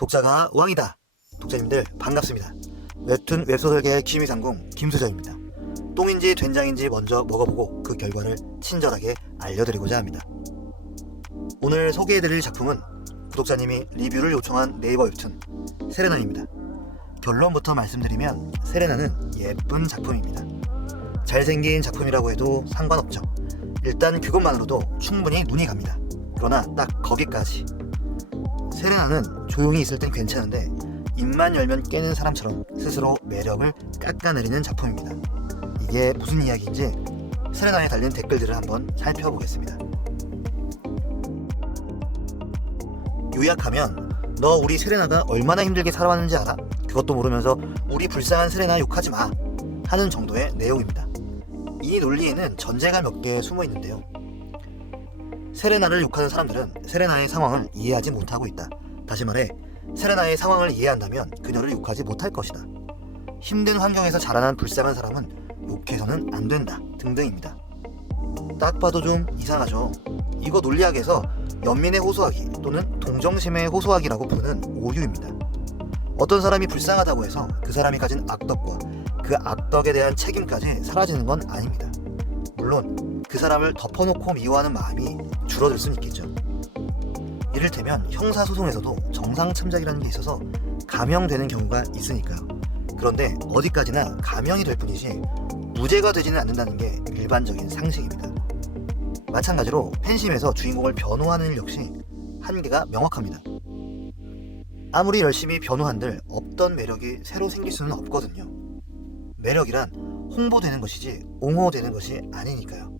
독자가 왕이다. 독자님들 반갑습니다. 웹툰 웹소설계의 기미상궁 김수정입니다. 똥인지 된장인지 먼저 먹어보고 그 결과를 친절하게 알려드리고자 합니다. 오늘 소개해드릴 작품은 구독자님이 리뷰를 요청한 네이버 웹툰 세레나입니다. 결론부터 말씀드리면 세레나는 예쁜 작품입니다. 잘생긴 작품이라고 해도 상관없죠. 일단 그것만으로도 충분히 눈이 갑니다. 그러나 딱 거기까지. 세레나는 조용히 있을 땐 괜찮은데 입만 열면 깨는 사람처럼 스스로 매력을 깎아내리는 작품입니다. 이게 무슨 이야기인지 세레나에 달린 댓글들을 한번 살펴보겠습니다. 요약하면 너 우리 세레나가 얼마나 힘들게 살아왔는지 알아? 그것도 모르면서 우리 불쌍한 세레나 욕하지 마 하는 정도의 내용입니다. 이 논리에는 전제가 몇 개 숨어 있는데요. 세레나를 욕하는 사람들은 세레나의 상황을 이해하지 못하고 있다. 다시 말해 세레나의 상황을 이해한다면 그녀를 욕하지 못할 것이다. 힘든 환경에서 자라난 불쌍한 사람은 욕해서는 안 된다 등등입니다. 딱 봐도 좀 이상하죠. 이거 논리학에서 연민에 호소하기 또는 동정심에 호소하기라고 부르는 오류입니다. 어떤 사람이 불쌍하다고 해서 그 사람이 가진 악덕과 그 악덕에 대한 책임까지 사라지는 건 아닙니다. 물론 그 사람을 덮어놓고 미워하는 마음이 줄어들 수는 있겠죠. 이를테면 형사소송에서도 정상참작이라는 게 있어서 감형되는 경우가 있으니까요. 그런데 어디까지나 감형이 될 뿐이지 무죄가 되지는 않는다는 게 일반적인 상식입니다. 마찬가지로 팬심에서 주인공을 변호하는 일 역시 한계가 명확합니다. 아무리 열심히 변호한들 없던 매력이 새로 생길 수는 없거든요. 매력이란 홍보되는 것이지 옹호되는 것이 아니니까요.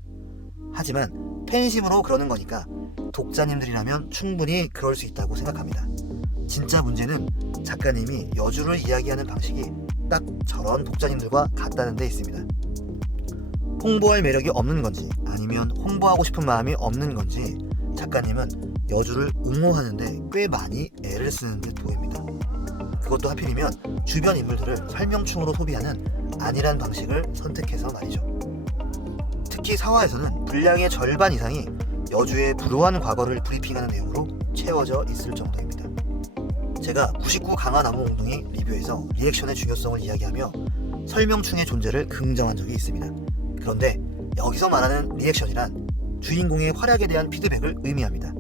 하지만 팬심으로 그러는 거니까 독자님들이라면 충분히 그럴 수 있다고 생각합니다. 진짜 문제는 작가님이 여주를 이야기하는 방식이 딱 저런 독자님들과 같다는 데 있습니다. 홍보할 매력이 없는 건지 아니면 홍보하고 싶은 마음이 없는 건지 작가님은 여주를 옹호하는데 꽤 많이 애를 쓰는 듯 보입니다. 그것도 하필이면 주변 인물들을 설명충으로 소비하는 안일한 방식을 선택해서 말이죠. 특히 사화에서는 분량의 절반 이상이 여주의 불우한 과거를 브리핑하는 내용으로 채워져 있을 정도입니다. 제가 99 강화나무 몽둥이 리뷰에서 리액션의 중요성을 이야기하며 설명충의 존재를 긍정한 적이 있습니다. 그런데 여기서 말하는 리액션이란 주인공의 활약에 대한 피드백을 의미합니다.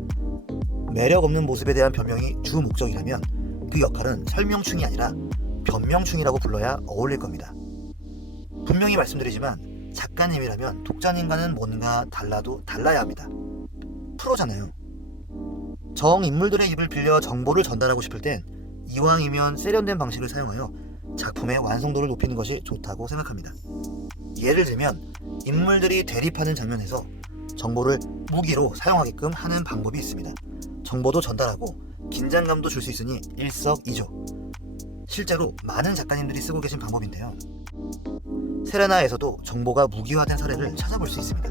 매력 없는 모습에 대한 변명이 주 목적이라면 그 역할은 설명충이 아니라 변명충이라고 불러야 어울릴 겁니다. 분명히 말씀드리지만 작가님이라면 독자님과는 뭔가 달라도 달라야 합니다. 프로잖아요. 정인물들의 입을 빌려 정보를 전달하고 싶을 땐 이왕이면 세련된 방식을 사용하여 작품의 완성도를 높이는 것이 좋다고 생각합니다. 예를 들면 인물들이 대립하는 장면에서 정보를 무기로 사용하게끔 하는 방법이 있습니다. 정보도 전달하고 긴장감도 줄 수 있으니 일석이조. 실제로 많은 작가님들이 쓰고 계신 방법인데요. 세레나에서도 정보가 무기화된 사례를 찾아볼 수 있습니다.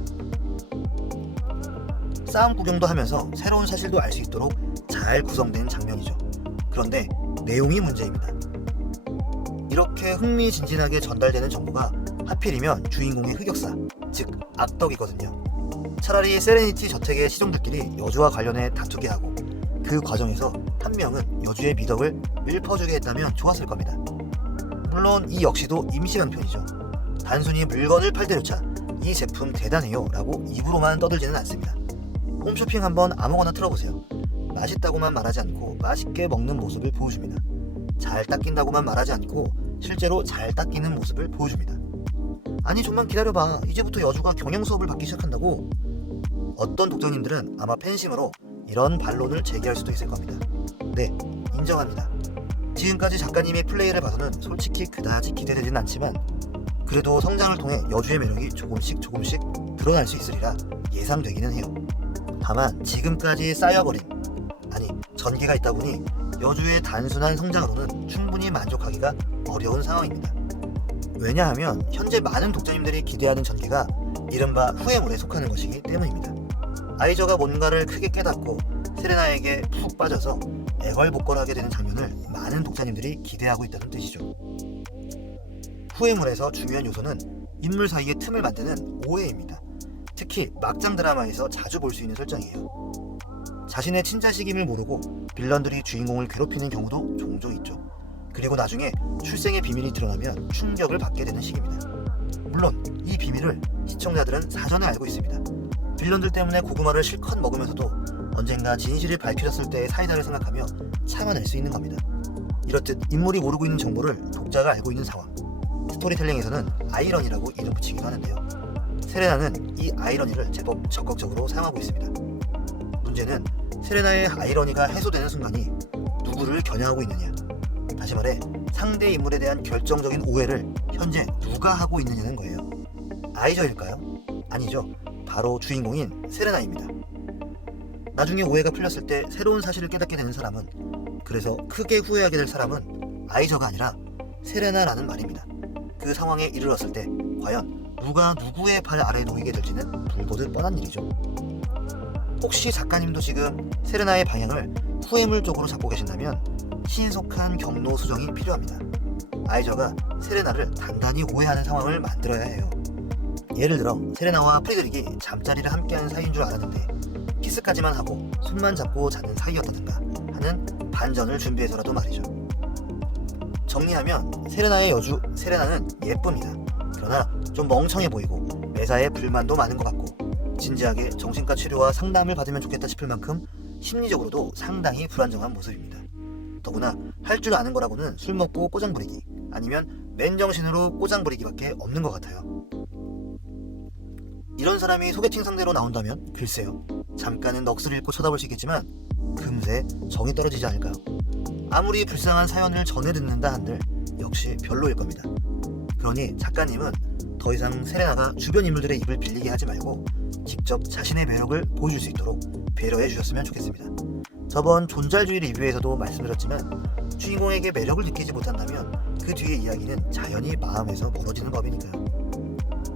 싸움 구경도 하면서 새로운 사실도 알 수 있도록 잘 구성된 장면이죠. 그런데 내용이 문제입니다. 이렇게 흥미진진하게 전달되는 정보가 하필이면 주인공의 흑역사, 즉 악덕이거든요. 차라리 세레니티 저택의 시종들끼리 여주와 관련해 다투게 하고 그 과정에서 한 명은 여주의 미덕을 읊어주게 했다면 좋았을 겁니다. 물론 이 역시도 임시한 편이죠. 단순히 물건을 팔대로차 이 제품 대단해요 라고 입으로만 떠들지는 않습니다. 홈쇼핑 한번 아무거나 틀어보세요. 맛있다고만 말하지 않고 맛있게 먹는 모습을 보여줍니다. 잘 닦인다고만 말하지 않고 실제로 잘 닦이는 모습을 보여줍니다. 아니 좀만 기다려봐. 이제부터 여주가 경영 수업을 받기 시작한다고. 어떤 독자님들은 아마 팬심으로 이런 반론을 제기할 수도 있을 겁니다. 네, 인정합니다. 지금까지 작가님의 플레이를 봐서는 솔직히 그다지 기대되진 않지만 그래도 성장을 통해 여주의 매력이 조금씩 드러날 수 있으리라 예상되기는 해요. 다만 지금까지 쌓여버린 전개가 있다 보니 여주의 단순한 성장으로는 충분히 만족하기가 어려운 상황입니다. 왜냐하면 현재 많은 독자님들이 기대하는 전개가 이른바 후회물에 속하는 것이기 때문입니다. 아이저가 뭔가를 크게 깨닫고 세레나에게 푹 빠져서 애걸복걸하게 되는 장면을 많은 독자님들이 기대하고 있다는 뜻이죠. 후회물에서 중요한 요소는 인물 사이의 틈을 만드는 오해입니다. 특히 막장 드라마에서 자주 볼 수 있는 설정이에요. 자신의 친자식임을 모르고 빌런들이 주인공을 괴롭히는 경우도 종종 있죠. 그리고 나중에 출생의 비밀이 드러나면 충격을 받게 되는 시기입니다. 물론 이 비밀을 시청자들은 사전에 알고 있습니다. 빌런들 때문에 고구마를 실컷 먹으면서도 언젠가 진실을 밝혀졌을 때의 사이다를 생각하며 참아낼 수 있는 겁니다. 이렇듯 인물이 모르고 있는 정보를 독자가 알고 있는 상황. 스토리텔링에서는 아이러니라고 이름 붙이기도 하는데요. 세레나는 이 아이러니를 제법 적극적으로 사용하고 있습니다. 문제는 세레나의 아이러니가 해소되는 순간이 누구를 겨냥하고 있느냐. 다시 말해 상대 인물에 대한 결정적인 오해를 현재 누가 하고 있느냐는 거예요. 아이저일까요? 아니죠. 바로 주인공인 세레나입니다. 나중에 오해가 풀렸을 때 새로운 사실을 깨닫게 되는 사람은, 그래서 크게 후회하게 될 사람은 아이저가 아니라 세레나라는 말입니다. 그 상황에 이르렀을 때 과연 누가 누구의 발 아래에 놓이게 될지는 불보듯 뻔한 일이죠. 혹시 작가님도 지금 세레나의 방향을 후회물 쪽으로 잡고 계신다면 신속한 경로 수정이 필요합니다. 아이저가 세레나를 단단히 오해하는 상황을 만들어야 해요. 예를 들어 세레나와 프리드릭이 잠자리를 함께하는 사이인 줄 알았는데 키스까지만 하고 손만 잡고 자는 사이였다든가 하는 반전을 준비해서라도 말이죠. 정리하면 세레나의 여주 세레나는 예쁩니다. 그러나 좀 멍청해 보이고 매사에 불만도 많은 것 같고 진지하게 정신과 치료와 상담을 받으면 좋겠다 싶을 만큼 심리적으로도 상당히 불안정한 모습입니다. 더구나 할 줄 아는 거라고는 술 먹고 꼬장 부리기 아니면 맨정신으로 꼬장 부리기밖에 없는 것 같아요. 이런 사람이 소개팅 상대로 나온다면 글쎄요, 잠깐은 넋을 잃고 쳐다볼 수 있겠지만 금세 정이 떨어지지 않을까요? 아무리 불쌍한 사연을 전해 듣는다 한들 역시 별로일 겁니다. 그러니 작가님은 더 이상 세레나가 주변 인물들의 입을 빌리게 하지 말고 직접 자신의 매력을 보여줄 수 있도록 배려해 주셨으면 좋겠습니다. 저번 존잘주의 리뷰에서도 말씀드렸지만 주인공에게 매력을 느끼지 못한다면 그 뒤의 이야기는 자연히 마음에서 멀어지는 법이니까요.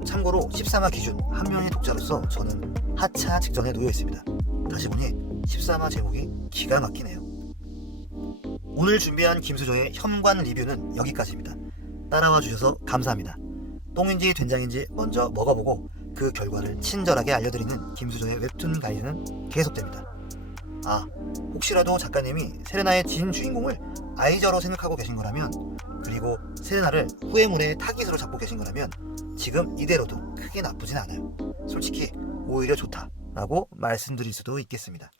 참고로 13화 기준 한 명의 독자로서 저는 하차 직전에 놓여 있습니다. 다시 보니 13화 제목이 기가 막히네요. 오늘 준비한 김수저의 현관 리뷰는 여기까지입니다. 따라와 주셔서 감사합니다. 똥인지 된장인지 먼저 먹어보고 그 결과를 친절하게 알려드리는 김수저의 웹툰 가이드는 계속됩니다. 혹시라도 작가님이 세레나의 진 주인공을 아이저로 생각하고 계신 거라면, 그리고 세레나를 후회물의 타깃으로 잡고 계신 거라면 지금 이대로도 크게 나쁘진 않아요. 솔직히 오히려 좋다라고 말씀드릴 수도 있겠습니다.